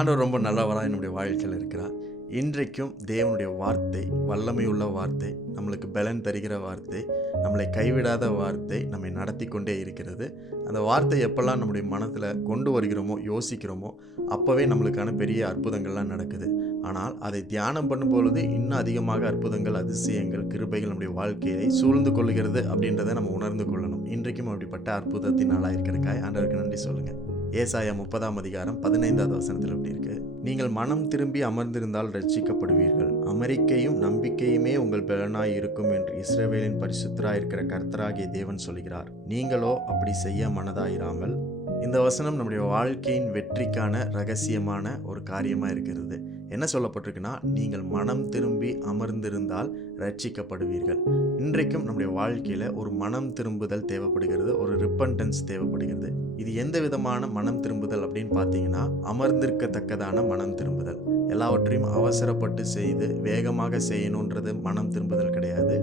ஆண்டவர் ரொம்ப நல்லவராக என்னுடைய வாழ்க்கையில் இருக்கிறார். இன்றைக்கும் தேவனுடைய வார்த்தை, வல்லமையுள்ள வார்த்தை, நம்மளுக்கு பலன் தருகிற வார்த்தை, நம்மளை கைவிடாத வார்த்தை நம்மை நடத்தி கொண்டே இருக்கிறது. அந்த வார்த்தை எப்பெல்லாம் நம்முடைய மனத்தில் கொண்டு வருகிறோமோ, யோசிக்கிறோமோ, அப்போவே நம்மளுக்கான பெரிய அற்புதங்கள்லாம் நடக்குது. ஆனால் அதை தியானம் பண்ணும்பொழுது இன்னும் அதிகமாக அற்புதங்கள், அதிசயங்கள், கிருபைகள் நம்முடைய வாழ்க்கையை சூழ்ந்து கொள்கிறது அப்படின்றத நம்ம உணர்ந்து கொள்ளணும். இன்றைக்கும் அப்படிப்பட்ட அற்புதத்தின் நாளாக இருக்கிறக்காய் ஆண்டவருக்கு நன்றி சொல்லுங்கள். ஏசாயா 30:15 இப்படி இருக்கு: நீங்கள் மனம் திரும்பி அமர்ந்திருந்தால் ரட்சிக்கப்படுவீர்கள், அமெரிக்கையும் நம்பிக்கையுமே உங்கள் பலனாய் இருக்கும் என்று இஸ்ரவேலின் பரிசுத்தராயிருக்கிற கர்த்தராகிய தேவன் சொல்கிறார். நீங்களோ அப்படி செய்ய மனதாயிராமல். இந்த வசனம் நம்முடைய வாழ்க்கையின் வெற்றிக்கான ரகசியமான ஒரு காரியமாக இருக்கிறது. என்ன சொல்லப்பட்டிருக்குன்னா, நீங்கள் மனம் திரும்பி அமர்ந்திருந்தால் ரட்சிக்கப்படுவீர்கள். இன்றைக்கும் நம்முடைய வாழ்க்கையில் ஒரு மனம் திரும்புதல் தேவைப்படுகிறது, ஒரு ரிப்பன்டன்ஸ் தேவைப்படுகிறது. இது எந்த விதமான மனம் திரும்புதல் அப்படின்னு பார்த்தீங்கன்னா, அமர்ந்திருக்கத்தக்கதான மனம் திரும்புதல். எல்லாவற்றையும் அவசரப்பட்டு செய்து வேகமாக செய்யணுன்றது மனம் திரும்புதல் கிடையாது.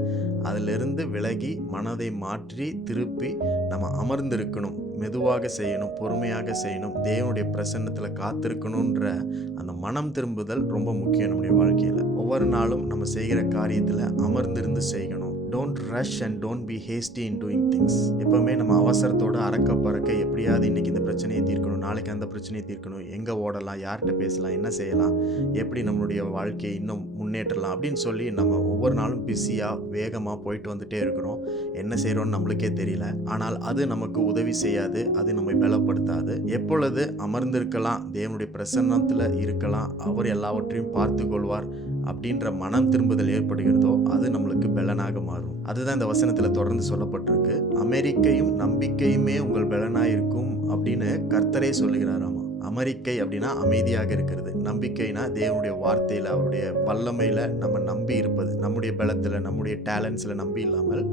அதிலிருந்து விலகி மனதை மாற்றி திருப்பி நம்ம அமர்ந்திருக்கணும், மெதுவாக செய்யணும், பொறுமையாக செய்யணும், தேவனுடைய பிரசன்னத்தில் காத்திருக்கணுன்ற அந்த மனம் திரும்புதல் ரொம்ப முக்கியம் நம்முடைய வாழ்க்கையில். ஒவ்வொரு நாளும் நம்ம செய்கிற காரியத்தில் அமர்ந்திருந்து செய்யணும். Don't rush and don't be hasty in doing things. எப்போவுமே நம்ம அவசரத்தோடு அறக்க பறக்க எப்படியாவது இன்றைக்கி இந்த பிரச்சனையை தீர்க்கணும், நாளைக்கு அந்த பிரச்சனையை தீர்க்கணும், எங்கே ஓடலாம், யார்கிட்ட பேசலாம், என்ன செய்யலாம், எப்படி நம்மளுடைய வாழ்க்கையை இன்னும் முன்னேற்றலாம் அப்படின்னு சொல்லி நம்ம ஒவ்வொரு நாளும் பிஸியாக வேகமாக போயிட்டு வந்துட்டே இருக்கிறோம். என்ன செய்கிறோன்னு நம்மளுக்கே தெரியல. ஆனால் அது நமக்கு உதவி செய்யாது, அது நம்மை பலப்படுத்தாது. எப்பொழுது அமர்ந்திருக்கலாம், தேவனுடைய பிரசன்னத்தில் இருக்கலாம், அவர் எல்லாவற்றையும் பார்த்து கொள்வார் அப்படின்ற மனம் திரும்புதல் ஏற்படுகிறதோ அது நம்மளுக்கு பலனாக மாறும். அதுதான் இந்த வசனத்தில் தொடர்ந்து சொல்லப்பட்டிருக்கு. அமெரிக்கையும் நம்பிக்கையுமே உங்கள் பலனாயிருக்கும் அப்படின்னு கர்த்தரே சொல்லுகிறாராமா. அமெரிக்கை அப்படின்னா அமைதியாக இருக்கிறது, நம்பிக்கைனா தேவனுடைய வார்த்தையில், அவருடைய வல்லமையில் நம்ம நம்பி இருப்பது. நம்முடைய பலத்தில், நம்முடைய டேலண்ட்ஸில் நம்பி இல்லாமல்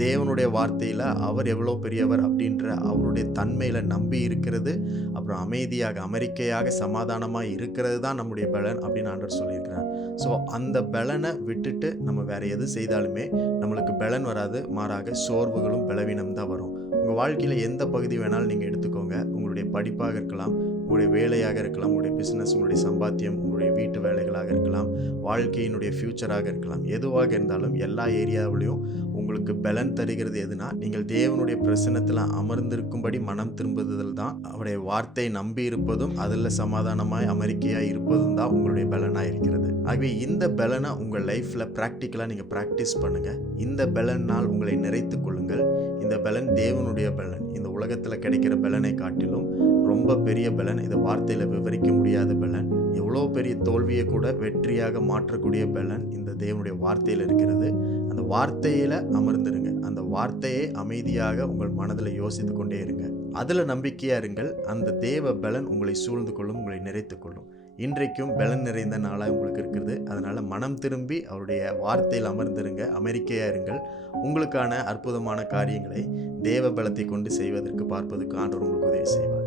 தேவனுடைய வார்த்தையில் அவர் எவ்வளோ பெரியவர் அப்படின்ற அவருடைய தன்மையில் நம்பி இருக்கிறது. அப்புறம் அமைதியாக, அமெரிக்கையாக, சமாதானமாக இருக்கிறது தான் நம்முடைய பலன் அப்படின்னு ஆண்டவர் சொல்லியிருக்கிறார். ஸோ அந்த பலனை விட்டுட்டு நம்ம வேறு எது செய்தாலுமே நம்மளுக்கு பலன் வராது, மாறாக சோர்வுகளும் பலவீனம் தான் வரும். உங்கள் வாழ்க்கையில் எந்த பகுதி வேணாலும் நீங்கள் எடுத்துக்கோங்க. உங்களுடைய படிப்பாக இருக்கலாம், உங்களுடைய வேலையாக இருக்கலாம், உங்களுடைய பிஸ்னஸ், உங்களுடைய சம்பாத்தியம், உங்களுடைய வீட்டு வேலைகளாக இருக்கலாம், வாழ்க்கையினுடைய ஃப்யூச்சராக இருக்கலாம். எதுவாக இருந்தாலும் எல்லா ஏரியாவிலையும் உங்களுக்கு பலன் தருகிறது எதுனா, நீங்கள் தேவனுடைய பிரசன்னத்தில் அமர்ந்திருக்கும்படி மனம் திரும்புதல் தான். அவருடைய வார்த்தையை நம்பி இருப்பதும், அதில் சமாதானமாய் அமெரிக்கையாக இருப்பதும் தான் உங்களுடைய பலனாக இருக்கிறது. ஆகவே இந்த பலனை உங்கள் லைஃப்பில் ப்ராக்டிக்கலாக நீங்கள் ப்ராக்டிஸ் பண்ணுங்கள். இந்த பலனால் உங்களை நிறைத்து கொள்ளுங்கள். இந்த பலன் தேவனுடைய பலன். இந்த உலகத்தில் கிடைக்கிற பலனை காட்டிலும் ரொம்ப பெரிய பலன். இதை வார்த்தையில் விவரிக்க முடியாத பலன். எவ்வளோ பெரிய தோல்வியை கூட வெற்றியாக மாற்றக்கூடிய பலன் இந்த தேவனுடைய வார்த்தையில் இருக்கிறது. அந்த வார்த்தையில் அமர்ந்துருங்க. அந்த வார்த்தையை அமைதியாக உங்கள் மனதில் யோசித்து கொண்டே இருங்க. அதில் நம்பிக்கையாக இருங்கள். அந்த தேவ பலன் உங்களை சூழ்ந்து கொள்ளும், உங்களை நிறைத்து கொள்ளும். இன்றைக்கும் பலன் நிறைந்த நாளாக உங்களுக்கு இருக்குது. அதனால் மனம் திரும்பி அவருடைய வார்த்தையில் அமர்ந்திருங்க, அமெரிக்கையாக இருங்கள். உங்களுக்கான அற்புதமான காரியங்களை தேவ பலத்தை கொண்டு செய்வதற்கு பார்ப்பதற்கு ஆண்டவர் உங்களுக்கு உதவி செய்வார்.